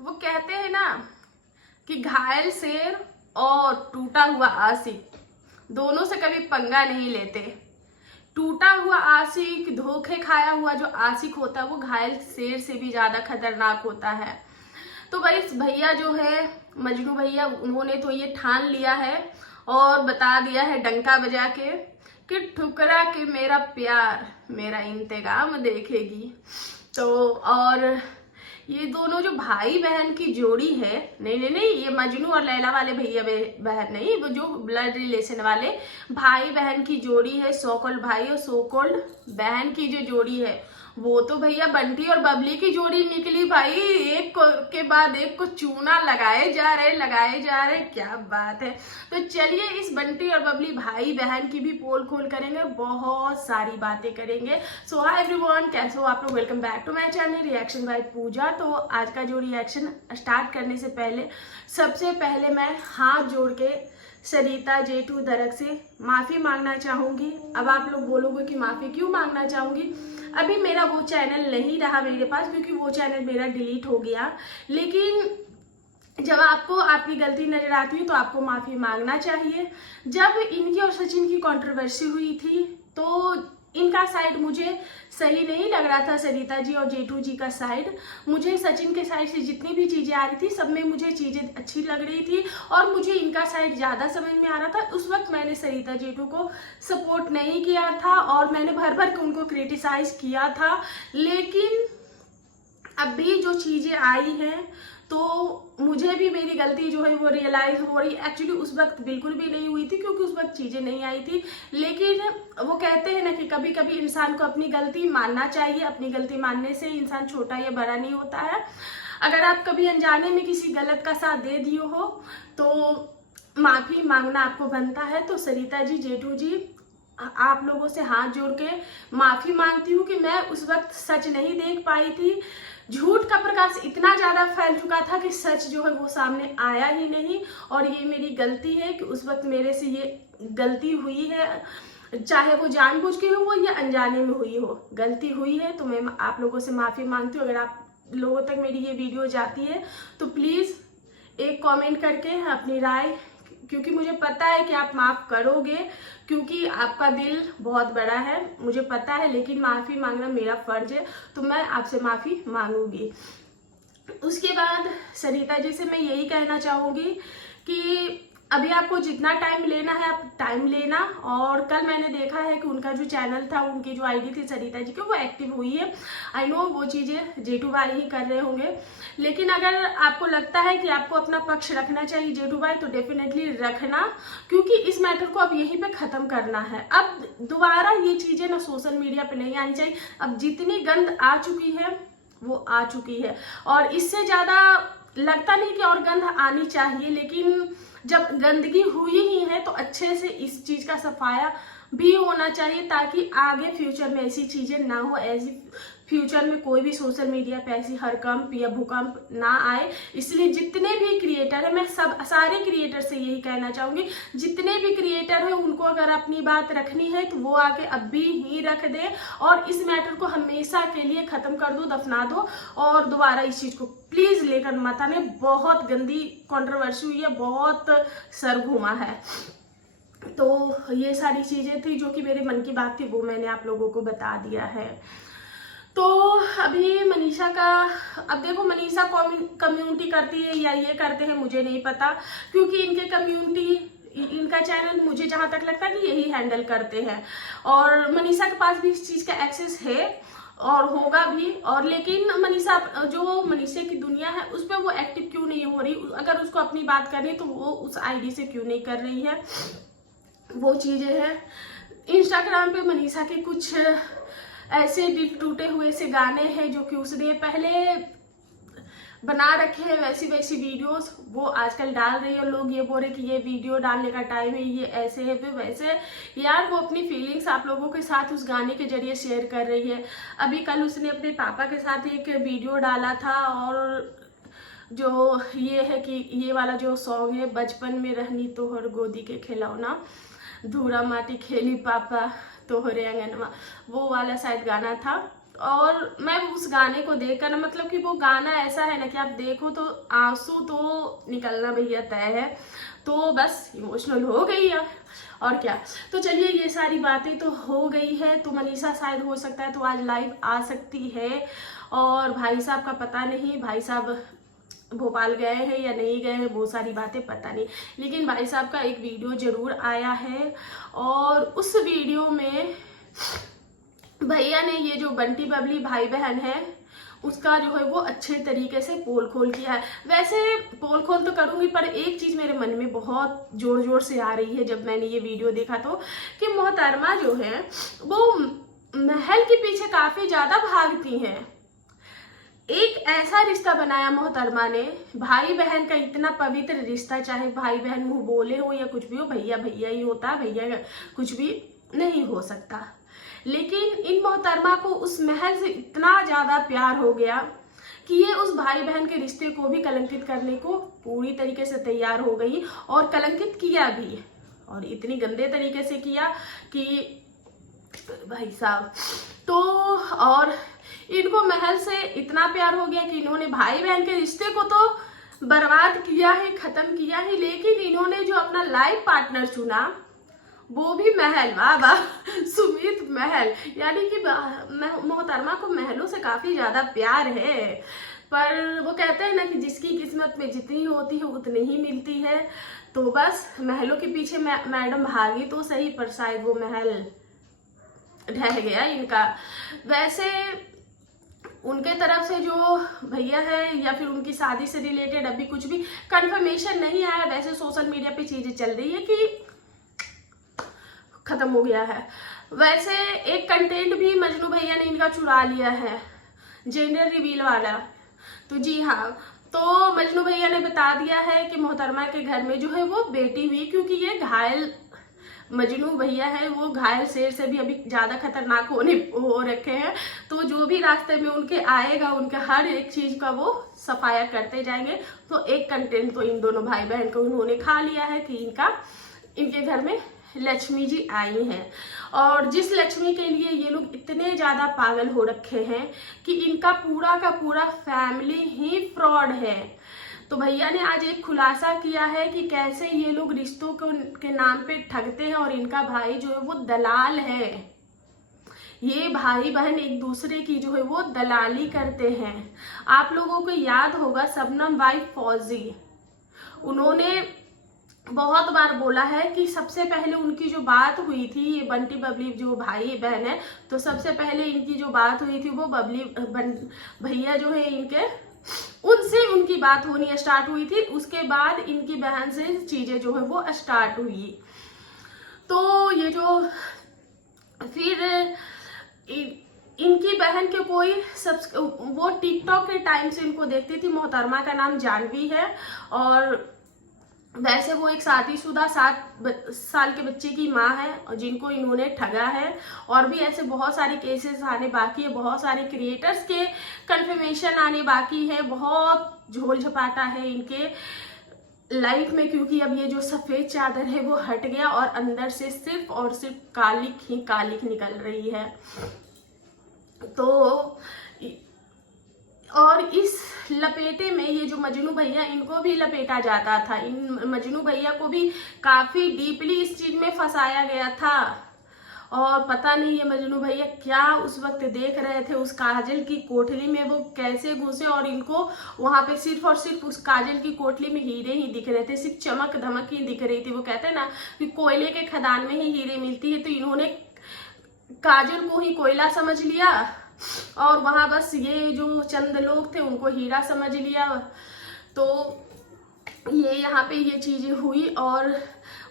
वो कहते हैं ना कि घायल शेर और टूटा हुआ आशिक दोनों से कभी पंगा नहीं लेते। टूटा हुआ आशिक, धोखे खाया हुआ जो आशिक होता है वो घायल शेर से भी ज्यादा खतरनाक होता है। तो भाई भैया जो है मजनू भैया, उन्होंने तो ये ठान लिया है और बता दिया है डंका बजा के कि ठुकरा के मेरा प्यार मेरा इंतकाम देखेगी। तो और ये दोनों जो भाई बहन की जोड़ी है, नहीं नहीं नहीं, ये मजनू और लैला वाले भैया बहन नहीं, वो जो ब्लड रिलेशन वाले भाई बहन की जोड़ी है, सो कॉल्ड भाई और सो कॉल्ड बहन की जो जोड़ी है, वो तो भैया बंटी और बबली की जोड़ी निकली भाई। एक के बाद एक को चूना लगाए जा रहे, क्या बात है। तो चलिए इस बंटी और बबली भाई बहन की भी पोल खोल करेंगे, बहुत सारी बातें करेंगे। सो हाय एवरीवन, कैसे हो आप लोग? Welcome back to my channel reaction by Pooja. तो आज का जो रिएक्शन स्टार्ट करने से पहले सबसे पहले मैं हाथ जोड़ के सरिता जेठू दरक से माफी मांगना चाहूंगी। अब आप लोग बोलोगे कि माफी क्यों मांगना चाहूंगी? अभी मेरा वो चैनल नहीं रहा मेरे पास, क्योंकि वो चैनल मेरा डिलीट हो गया। लेकिन जब आपको आपकी गलती नजर आती है तो आपको माफी मांगना चाहिए। जब इनकी और सचिन की कंट्रोवर्सी हुई थी तो इनका साइड मुझे सही नहीं लग रहा था, सरिता जी और जेठू जी का साइड। मुझे सचिन के साइड से जितनी भी चीजें आ रही थी सब में मुझे चीजें अच्छी लग रही थी और मुझे इनका साइड ज्यादा समझ में आ रहा था। उस वक्त मैंने सरिता जेठू को सपोर्ट नहीं किया था और मैंने भर भर के उनको क्रिटिसाइज किया था। लेकिन अभी जो चीजें आई हैं तो मुझे भी मेरी गलती जो है वो रियलाइज हो रही। एक्चुअली उस वक्त बिल्कुल भी नहीं हुई थी क्योंकि उस वक्त चीजें नहीं आई थी। लेकिन वो कहते हैं ना कि कभी कभी इंसान को अपनी गलती मानना चाहिए। अपनी गलती मानने से इंसान छोटा या बड़ा नहीं होता है। अगर आप कभी अनजाने में किसी गलत का साथ दे दिए हो तो माफी मांगना आपको बनता है। तो सरिता जी, जेठू जी, आप लोगों से हाथ जोड़ के माफी मांगती हूँ कि मैं उस वक्त सच नहीं देख पाई थी। झूठ का प्रकाश इतना ज्यादा फैल चुका था कि सच जो है वो सामने आया ही नहीं। और ये मेरी गलती है कि उस वक्त मेरे से ये गलती हुई है, चाहे वो जानबूझ के हो या अनजाने में हुई हो, गलती हुई है। तो मैं आप लोगों से माफी मांगती हूँ। अगर आप लोगों तक मेरी ये वीडियो जाती है तो प्लीज एक कमेंट करके अपनी राय, क्योंकि मुझे पता है कि आप माफ करोगे, क्योंकि आपका दिल बहुत बड़ा है, मुझे पता है। लेकिन माफी मांगना मेरा फर्ज है तो मैं आपसे माफी मांगूंगी। उसके बाद सरिता जी से मैं यही कहना चाहूंगी कि अभी आपको जितना टाइम लेना है आप टाइम लेना। और कल मैंने देखा है कि उनका जो चैनल था, उनकी जो आईडी थी सरिता जी की, वो एक्टिव हुई है। आई नो वो चीजें जेठू भाई ही कर रहे होंगे। लेकिन अगर आपको लगता है कि आपको अपना पक्ष रखना चाहिए जेठू भाई, तो डेफिनेटली रखना, क्योंकि इस मैटर को अब यहीं पे खत्म करना है। अब दोबारा ये चीजें ना सोशल मीडिया पे नहीं आनी चाहिए। अब जितनी गंद आ चुकी है वो आ चुकी है और इससे ज्यादा लगता नहीं कि और गंद आनी चाहिए। लेकिन जब गंदगी हुई ही है तो अच्छे से इस चीज का सफाया भी होना चाहिए, ताकि आगे फ्यूचर में ऐसी चीजें ना हो, ऐसी फ्यूचर में कोई भी सोशल मीडिया पे ऐसी हड़कंप या भूकंप ना आए। इसलिए जितने भी क्रिएटर है, मैं सारे क्रिएटर से यही कहना चाहूंगी, जितने भी क्रिएटर है उनको अगर अपनी बात रखनी है तो वो आके अभी ही रख दे और इस मैटर को हमेशा के लिए खत्म कर दो, दफना दो और दोबारा इस चीज को प्लीज लेकर मत आने। बहुत गंदी कंट्रोवर्सी हुई है, बहुत सर घुमा है। तो ये सारी चीजें थी जो कि मेरे मन की बात थी, वो मैंने आप लोगों को बता दिया है। तो अभी मनीषा का, अब देखो मनीषा कम्युनिटी करती है या ये करते हैं मुझे नहीं पता, क्योंकि इनके कम्युनिटी, इनका चैनल मुझे जहां तक लगता है कि यही हैंडल करते हैं और मनीषा के पास भी इस चीज का एक्सेस है और होगा भी। और लेकिन मनीषा, जो मनीषा की दुनिया है उस पर वो एक्टिव क्यों नहीं हो रही? अगर उसको अपनी बात करनी तो वो उस आईडी से क्यों नहीं कर रही है? वो चीजें हैं। इंस्टाग्राम पे मनीषा के कुछ ऐसे दिल टूटे हुए से गाने हैं जो कि उसने पहले बना रखे हैं, वैसी वैसी वीडियोस वो आजकल डाल रही है। लोग ये बोल रहे कि ये वीडियो डालने का टाइम है, ये ऐसे है फिर वैसे। यार वो अपनी फीलिंग्स आप लोगों के साथ उस गाने के जरिए शेयर कर रही है। अभी कल उसने अपने पापा के साथ एक वीडियो डाला था और जो ये है कि ये वाला जो सॉन्ग है, बचपन में रहनी तोहर गोदी के खिलौना, धूरा माटी खेली पापा तोहरे अंगनवा, वो वाला शायद गाना था। और मैं उस गाने को देखकर ना, मतलब कि वो गाना ऐसा है ना कि आप देखो तो आंसू तो निकलना भैया तय है। तो बस इमोशनल हो गई है और क्या। तो चलिए, ये सारी बातें तो हो गई है। तो मनीषा शायद हो सकता है तो आज लाइव आ सकती है, और भाई साहब का पता नहीं, भाई साहब भोपाल गए हैं या नहीं गए हैं, वो सारी बातें पता नहीं। लेकिन भाई साहब का एक वीडियो जरूर आया है, और उस वीडियो में भैया ने ये जो बंटी बबली भाई बहन है उसका जो है वो अच्छे तरीके से पोल खोल किया है। वैसे पोल खोल तो करूंगी, पर एक चीज मेरे मन में बहुत जोर जोर से आ रही है जब मैंने ये वीडियो देखा तो, कि मोहतरमा जो है वो महल के पीछे काफी ज्यादा भागती हैं। एक ऐसा रिश्ता बनाया मोहतरमा ने, भाई बहन का इतना पवित्र रिश्ता, चाहे भाई बहन मुंह बोले हो या कुछ भी हो, भैया भैया ही होता, भैया कुछ भी नहीं हो सकता। लेकिन इन मोहतरमा को उस महल से इतना ज्यादा प्यार हो गया कि ये उस भाई बहन के रिश्ते को भी कलंकित करने को पूरी तरीके से तैयार हो गई, और कलंकित किया भी, और इतनी गंदे तरीके से किया कि भाई साहब। तो और इनको महल से इतना प्यार हो गया कि इन्होंने भाई बहन के रिश्ते को तो बर्बाद किया है, खत्म किया है, लेकिन इन्होंने जो अपना लाइफ पार्टनर चुना वो भी महल। वाह वाह, सुमित महल। यानी कि मोहतरमा को महलों से काफी ज्यादा प्यार है, पर वो कहते हैं ना कि जिसकी किस्मत में जितनी होती है उतनी ही मिलती है। तो बस महलों के पीछे मैडम भागी तो सही, पर शायद वो महल ढह गया इनका। वैसे उनके तरफ से जो भैया है या फिर उनकी शादी से रिलेटेड अभी कुछ भी कंफर्मेशन नहीं आया। वैसे सोशल मीडिया पे चीजें चल रही है कि खत्म हो गया है। वैसे एक कंटेंट भी मजनू भैया ने इनका चुरा लिया है, जेंडर रिवील वाला। तो जी हाँ, तो मजनू भैया ने बता दिया है कि मोहतरमा के घर में जो है वो बेटी हुई, क्योंकि ये घायल मजनू भैया है वो घायल शेर से भी अभी ज्यादा खतरनाक हो रखे हैं। तो जो भी रास्ते में उनके आएगा, उनके हर एक चीज का वो सफाया करते जाएंगे। तो एक कंटेंट तो इन दोनों भाई बहन को उन्होंने खा लिया है कि इनके घर में लक्ष्मी जी आई हैं, और जिस लक्ष्मी के लिए ये लोग इतने ज्यादा पागल हो रखे हैं कि इनका पूरा का पूरा फैमिली ही फ्रॉड है। तो भैया ने आज एक खुलासा किया है कि कैसे ये लोग रिश्तों के नाम पे ठगते हैं, और इनका भाई जो है वो दलाल है। ये भाई बहन एक दूसरे की जो है वो दलाली करते हैं। आप लोगों को याद होगा शबनम वाइफ फौजी, उन्होंने बहुत बार बोला है कि सबसे पहले उनकी जो बात हुई थी, ये बंटी बबली जो भाई बहन है, तो सबसे पहले इनकी जो बात हुई थी वो भैया जो है इनके, उनसे उनकी बात होनी स्टार्ट हुई थी। उसके बाद इनकी बहन से चीजें जो है वो स्टार्ट हुई। तो ये जो फिर इनकी बहन के कोई वो टिकटॉक के टाइम से इनको देखती थी। मोहतरमा का नाम जानवी है, और वैसे वो एक शादीशुदा 7 साल के बच्चे की माँ है, और जिनको इन्होंने ठगा है। और भी ऐसे बहुत सारे केसेस आने बाकी है, बहुत सारे क्रिएटर्स के कंफर्मेशन आने बाकी है, बहुत झोल झपाटा है इनके लाइफ में, क्योंकि अब ये जो सफेद चादर है वो हट गया, और अंदर से सिर्फ और सिर्फ कालिक ही कालिक निकल रही है। तो और इस लपेटे में ये जो मजनू भैया, इनको भी लपेटा जाता था। इन मजनू भैया को भी काफी डीपली इस चीज में फंसाया गया था, और पता नहीं ये मजनू भैया क्या उस वक्त देख रहे थे उस काजल की कोठरी में, वो कैसे घुसे, और इनको वहां पे सिर्फ और सिर्फ उस काजल की कोठरी में हीरे ही दिख रहे थे, सिर्फ चमक धमक ही दिख रही थी। वो कहते हैं ना कि कोयले के खदान में ही हीरे मिलती है, तो इन्होंने काजल को ही कोयला समझ लिया, और वहां बस ये जो चंद लोग थे उनको हीरा समझ लिया। तो ये यहाँ पे ये चीजें हुई, और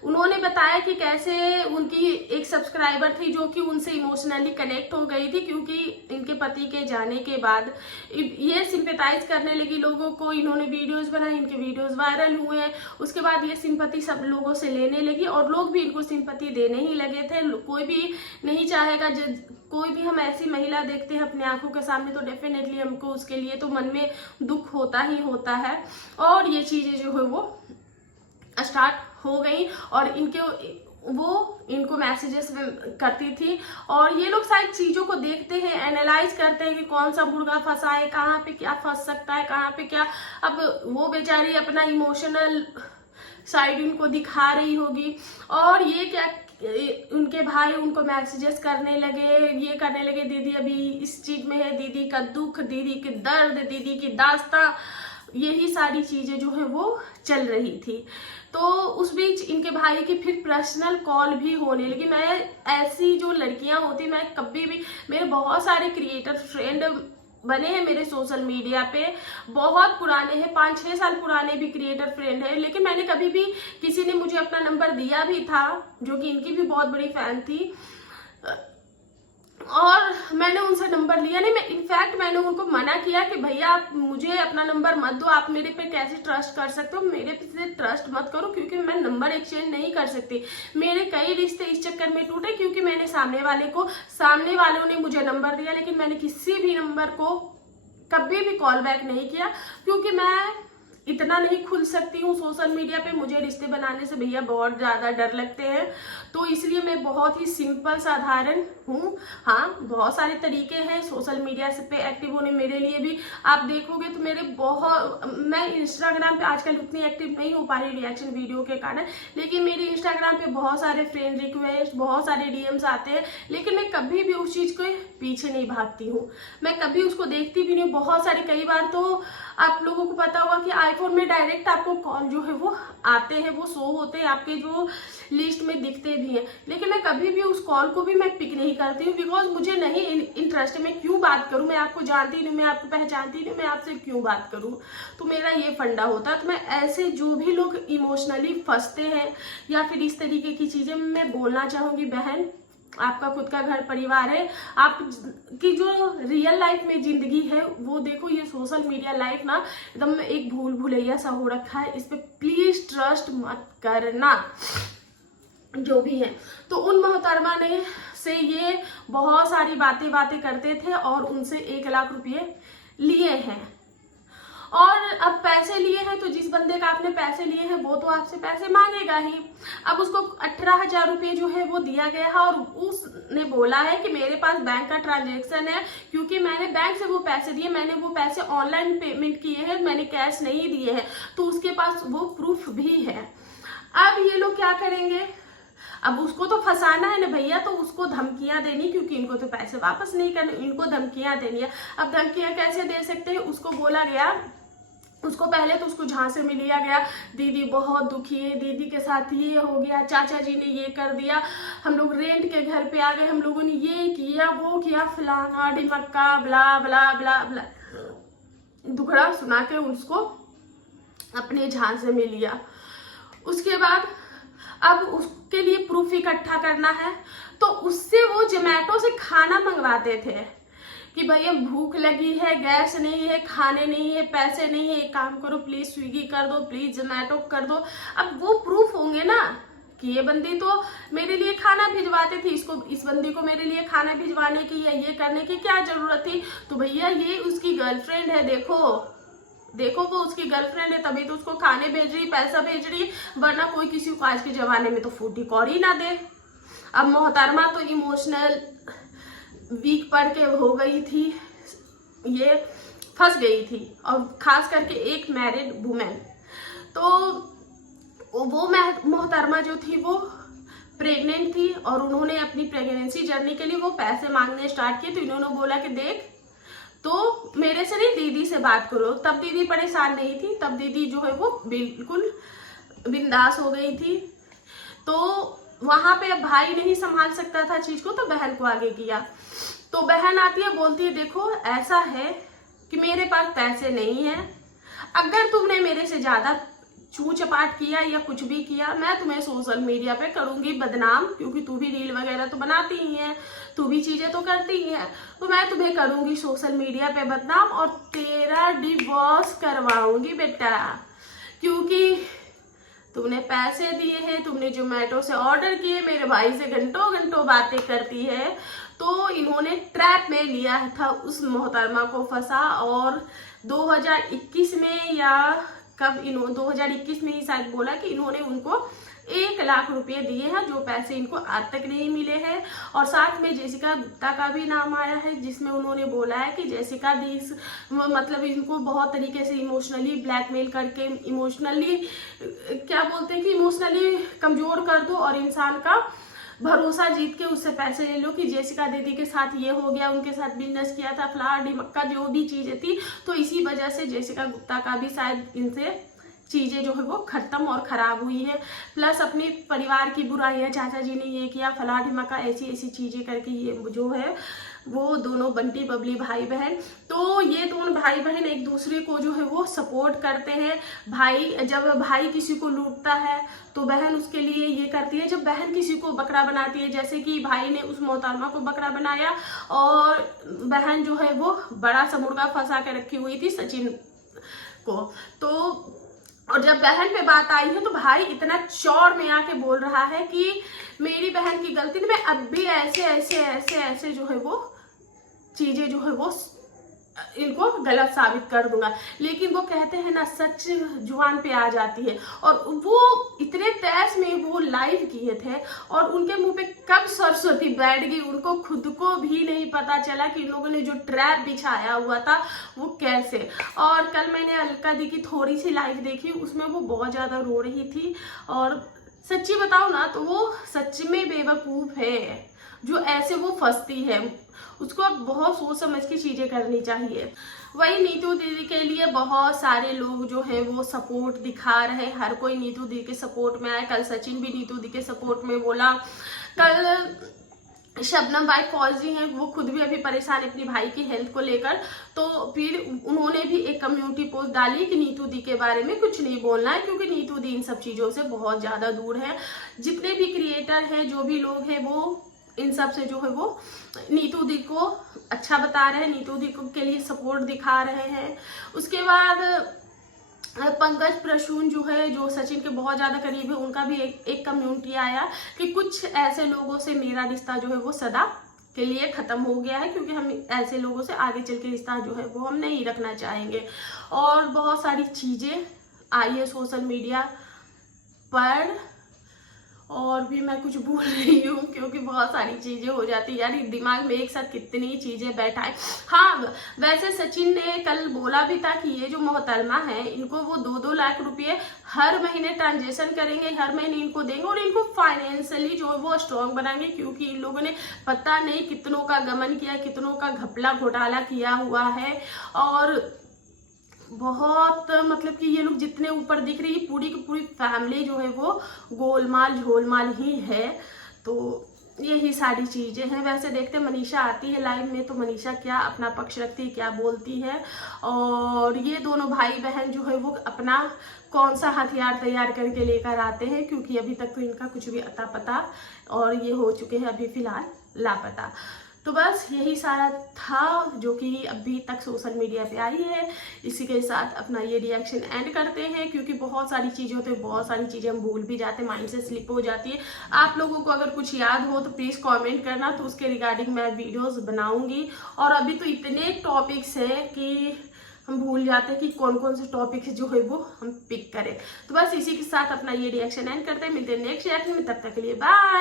उन्होंने बताया कि कैसे उनकी एक सब्सक्राइबर थी जो कि उनसे इमोशनली कनेक्ट हो गई थी, क्योंकि इनके पति के जाने के बाद ये सिंपैथाइज करने लगी लोगों को। इन्होंने वीडियोस बनाई, इनके वीडियोस वायरल हुए, उसके बाद ये सिंपैथी सब लोगों से लेने लगी, और लोग भी इनको सिंपैथी देने ही लगे थे। कोई भी नहीं चाहेगा, कोई भी हम ऐसी महिला देखते हैं अपने आंखों के सामने तो डेफिनेटली हमको उसके लिए तो मन में दुख होता ही होता है। और ये चीजें जो है वो स्टार्ट हो गई, और इनके वो इनको मैसेजेस करती थी। और ये लोग शायद चीज़ों को देखते हैं, एनालाइज करते हैं कि कौन सा मुर्गा फंसा है, कहाँ पे क्या फंस सकता है, कहाँ पे क्या। अब वो बेचारी अपना इमोशनल साइड उनको दिखा रही होगी, और ये क्या, उनके भाई उनको मैसेजेस करने लगे, ये करने लगे, दीदी अभी इस चीज में है, दीदी का दुख, दीदी के दर्द, दीदी की दास्तां, यही सारी चीजें जो है वो चल रही थी। तो उस बीच इनके भाई की फिर पर्सनल कॉल भी होने लगी। मैं ऐसी जो लड़कियां होती, मैं कभी भी, मेरे बहुत सारे क्रिएटर फ्रेंड बने हैं मेरे सोशल मीडिया पे, बहुत पुराने हैं, 5-6 साल पुराने भी क्रिएटर फ्रेंड है, लेकिन मैंने कभी भी, किसी ने मुझे अपना नंबर दिया भी था जो कि इनकी भी बहुत बड़ी फैन थी, और मैंने उनसे नंबर लिया नहीं। मैं इनफैक्ट मैंने उनको मना किया कि भैया आप मुझे अपना नंबर मत दो, आप मेरे पे कैसे ट्रस्ट कर सकते हो, मेरे पे ट्रस्ट मत करो, क्योंकि मैं नंबर एक्सचेंज नहीं कर सकती। मेरे कई रिश्ते इस चक्कर में टूटे क्योंकि मैंने सामने वालों ने मुझे नंबर दिया, लेकिन मैंने किसी भी नंबर को कभी भी कॉल बैक नहीं किया, क्योंकि मैं इतना नहीं खुल सकती हूँ सोशल मीडिया पे। मुझे रिश्ते बनाने से भैया बहुत ज़्यादा डर लगते हैं, तो इसलिए मैं बहुत ही सिंपल साधारण हूँ। हाँ, बहुत सारे तरीके हैं सोशल मीडिया से पे एक्टिव होने मेरे लिए भी। आप देखोगे तो मैं इंस्टाग्राम पे आजकल उतनी एक्टिव नहीं हो पा रही रिएक्शन वीडियो के कारण, लेकिन मेरी इंस्टाग्राम पे बहुत सारे फ्रेंड रिक्वेस्ट, बहुत सारे डीएम्स आते हैं, लेकिन मैं कभी भी उस चीज़ को पीछे नहीं भागती हूँ, मैं कभी उसको देखती भी नहीं। बहुत सारे, कई बार तो आप लोगों को पता होगा कि आईफोन में डायरेक्ट आपको कॉल जो है वो आते हैं, वो शो होते हैं, आपके जो लिस्ट में दिखते भी हैं, लेकिन मैं कभी भी उस कॉल को भी मैं पिक नहीं करती हूँ, बिकॉज मुझे नहीं इंटरेस्ट। मैं क्यों बात करूँ, मैं आपको जानती नहीं, मैं आपको पहचानती नहीं, मैं आपसे क्यों बात करूँ। तो मेरा ये फंडा होता है। तो मैं ऐसे जो भी लोग इमोशनली फंसते हैं या फिर इस तरीके की चीजें, मैं बोलना चाहूंगी, बहन आपका खुद का घर परिवार है, आप की जो रियल लाइफ में जिंदगी है वो देखो। ये सोशल मीडिया लाइफ ना एकदम एक भूल भुलैया सा हो रखा है, इस पे प्लीज ट्रस्ट मत करना जो भी है। तो उन मोहतरमा ने से ये बहुत सारी बातें करते थे और उनसे 1 लाख रुपये लिए हैं, और अब पैसे लिए हैं तो जिस बंदे का आपने पैसे लिए हैं वो तो आपसे पैसे मांगेगा ही। अब उसको 18,000 रुपये जो है वो दिया गया है, और उसने बोला है कि मेरे पास बैंक का ट्रांजैक्शन है, क्योंकि मैंने बैंक से वो पैसे दिए, मैंने वो पैसे ऑनलाइन पेमेंट किए हैं, मैंने कैश नहीं दिए हैं, तो उसके पास वो प्रूफ भी है। अब ये लोग क्या करेंगे, अब उसको तो फंसाना है ना भैया, तो उसको धमकियां देनी, क्योंकि इनको तो पैसे वापस नहीं करने, इनको धमकियां देनी है। अब धमकियां कैसे दे सकते हैं, उसको बोला गया, उसको पहले तो उसको झांसे में लिया गया, दीदी बहुत दुखी है, दीदी के साथ ये हो गया, चाचा जी ने ये कर दिया, हम लोग रेंट के घर पे आ गए, हम लोगों ने ये किया वो किया, फलाना ढिमक्का, ब्ला ब्ला ब्ला ब्ला, दुखड़ा सुना के उसको अपने झांसे में लिया। उसके बाद अब उसके लिए प्रूफ इकट्ठा करना है, तो उससे वो जोमेटो से खाना मंगवाते थे कि भैया भूख लगी है, गैस नहीं है, खाने नहीं है, पैसे नहीं है, एक काम करो प्लीज स्विगी कर दो, प्लीज जोमेटो कर दो। अब वो प्रूफ होंगे ना कि ये बंदी तो मेरे लिए खाना भिजवाते थे, इस बंदी को मेरे लिए खाना भिजवाने की या ये करने की क्या जरूरत थी। तो भैया ये उसकी गर्लफ्रेंड है, देखो वो उसकी गर्लफ्रेंड है, तभी तो उसको खाने भेज रही, पैसा भेज रही, वरना कोई किसी को आज के जमाने में तो फूटी कौड़ी ना दे। अब मोहतरमा तो इमोशनल वीक पढ़ के हो गई थी, ये फंस गई थी, और खास करके एक मैरिड वुमेन। तो वो मोहतरमा जो थी वो प्रेग्नेंट थी, और उन्होंने अपनी प्रेगनेंसी जर्नी के लिए वो पैसे मांगने स्टार्ट किए। तो इन्होंने बोला कि देख, तो मेरे से नहीं, दीदी से बात करो। तब दीदी परेशान नहीं थी, तब दीदी जो है वो बिल्कुल बिंदास हो गई थी। तो वहां पे अब भाई नहीं संभाल सकता था चीज को, तो बहन को आगे किया। तो बहन आती है, बोलती है देखो ऐसा है कि मेरे पास पैसे नहीं है, अगर तुमने मेरे से ज्यादा छू चपाट किया या कुछ भी किया, मैं तुम्हें सोशल मीडिया पे करूंगी बदनाम, क्योंकि तू भी रील वगैरह तो बनाती ही है, तू भी चीजें तो करती ही है, तो मैं तुम्हें करूंगी सोशल मीडिया पे बदनाम, और तेरा डिवोर्स करवाऊंगी बेटा, क्योंकि तुमने पैसे दिए हैं, तुमने जोमेटो से ऑर्डर किए, मेरे भाई से घंटों घंटों बातें करती है। तो इन्होंने ट्रैप में लिया था, उस मोहतरमा को फंसा, और 2021 में या कब 2021 में ही शायद बोला कि इन्होंने उनको 1 लाख रुपए दिए हैं, जो पैसे इनको आज तक नहीं मिले हैं। और साथ में जेसिका गुप्ता का भी नाम आया है, जिसमें उन्होंने बोला है कि जेसिका दी मतलब इनको बहुत तरीके से इमोशनली ब्लैकमेल करके, इमोशनली क्या बोलते हैं कि इमोशनली कमजोर कर दो और इंसान का भरोसा जीत के उससे पैसे ले लो कि जेसिका दीदी के साथ ये हो गया, उनके साथ बिजनेस किया था, फलाना ढिमक्का जो भी चीजें थी। तो इसी वजह से जेसिका गुप्ता का भी शायद इनसे चीजें जो है वो खत्म और खराब हुई है। प्लस अपने परिवार की बुराइयां, चाचा जी ने ये किया, फलाना ढिमक्का, ऐसी ऐसी चीजें करके ये जो है वो दोनों बंटी बबली भाई बहन, तो ये दोनों भाई बहन एक दूसरे को जो है वो सपोर्ट करते हैं। भाई जब भाई किसी को लूटता है तो बहन उसके लिए ये करती है, जब बहन किसी को बकरा बनाती है, जैसे कि भाई ने उस मोहतरमा को बकरा बनाया और बहन जो है वो बड़ा सा मुर्गा फंसा के रखी हुई थी सचिन को। तो और जब बहन पे बात आई है तो भाई इतना चौड़ में आके बोल रहा है कि मेरी बहन की गलती नहीं, मैं अब भी ऐसे ऐसे ऐसे ऐसे जो है वो चीजें जो है वो इनको गलत साबित कर दूंगा। लेकिन वो कहते हैं ना, सच जुबान पे आ जाती है। और वो इतने तेज में वो लाइव किए थे और उनके मुंह पे कब सरस्वती बैठ गई उनको खुद को भी नहीं पता चला कि इन लोगों ने जो ट्रैप बिछाया हुआ था वो कैसे। और कल मैंने अलका दी की थोड़ी सी लाइव देखी, उसमें वो बहुत ज्यादा रो रही थी। और सच्ची बताओ ना तो वो सच में बेवकूफ है जो ऐसे वो फंसती है, उसको अब बहुत सोच समझ के चीजें करनी चाहिए। वही नीतू दीदी के लिए बहुत सारे लोग जो है वो सपोर्ट दिखा रहे हैं, हर कोई नीतू दीदी के सपोर्ट में आए। कल सचिन भी नीतू दीदी के सपोर्ट में बोला, कल शबनम भाई फौजी हैं, वो खुद भी अभी परेशान है अपनी भाई की हेल्थ को लेकर। तो फिर उन्होंने भी एक कम्युनिटी पोस्ट डाली कि नीतू दी के बारे में कुछ नहीं बोलना है, क्योंकि नीतू दी इन सब चीजों से बहुत ज्यादा दूर है। जितने भी क्रिएटर हैं, जो भी लोग हैं, वो इन सब से जो है वो नीतू दी को अच्छा बता रहे हैं, नीतू दी को के लिए सपोर्ट दिखा रहे हैं। उसके बाद पंकज प्रसून जो है, जो सचिन के बहुत ज्यादा करीब है, उनका भी एक कम्युनिटी आया कि कुछ ऐसे लोगों से मेरा रिश्ता जो है वो सदा के लिए खत्म हो गया है, क्योंकि हम ऐसे लोगों से आगे चल के रिश्ता जो है वो हम नहीं रखना चाहेंगे। और बहुत सारी चीजें आई है सोशल मीडिया पर, और भी मैं कुछ भूल रही हूँ क्योंकि बहुत सारी चीजें हो जाती है यार, दिमाग में एक साथ कितनी चीजें बैठाए। हाँ, वैसे सचिन ने कल बोला भी था कि ये जो मोहतरमा है इनको वो 2-2 लाख रुपए हर महीने ट्रांजेक्शन करेंगे, हर महीने इनको देंगे और इनको फाइनेंशियली जो है वो स्ट्रॉन्ग बनाएंगे, क्योंकि इन लोगों ने पता नहीं कितनों का गमन किया, कितनों का घपला घोटाला किया हुआ है। और बहुत मतलब कि ये लोग जितने ऊपर दिख रही है, पूरी की पूरी फैमिली जो है वो गोलमाल झोलमाल ही है। तो यही सारी चीजें हैं। वैसे देखते मनीषा आती है लाइव में तो मनीषा क्या अपना पक्ष रखती है, क्या बोलती है। और ये दोनों भाई बहन जो है वो अपना कौन सा हथियार तैयार करके लेकर आते हैं, क्योंकि अभी तक तो इनका कुछ भी अता पता, और ये हो चुके हैं अभी फिलहाल लापता। तो बस यही सारा था जो कि अभी तक सोशल मीडिया पे आई है। इसी के साथ अपना ये रिएक्शन एंड करते हैं, क्योंकि बहुत सारी चीज़ें होती है, बहुत सारी चीज़ें हम भूल भी जाते हैं, माइंड से स्लिप हो जाती है। आप लोगों को अगर कुछ याद हो तो प्लीज़ कमेंट करना, तो उसके रिगार्डिंग मैं वीडियोस बनाऊंगी। और अभी तो इतने टॉपिक्स हैं कि हम भूल जाते हैं कि कौन कौन से टॉपिक्स जो है वो हम पिक करें। तो बस इसी के साथ अपना ये रिएक्शन एंड करते हैं। मिलते हैं नेक्स्ट रिएक्शन में, तब तक के लिए बाय।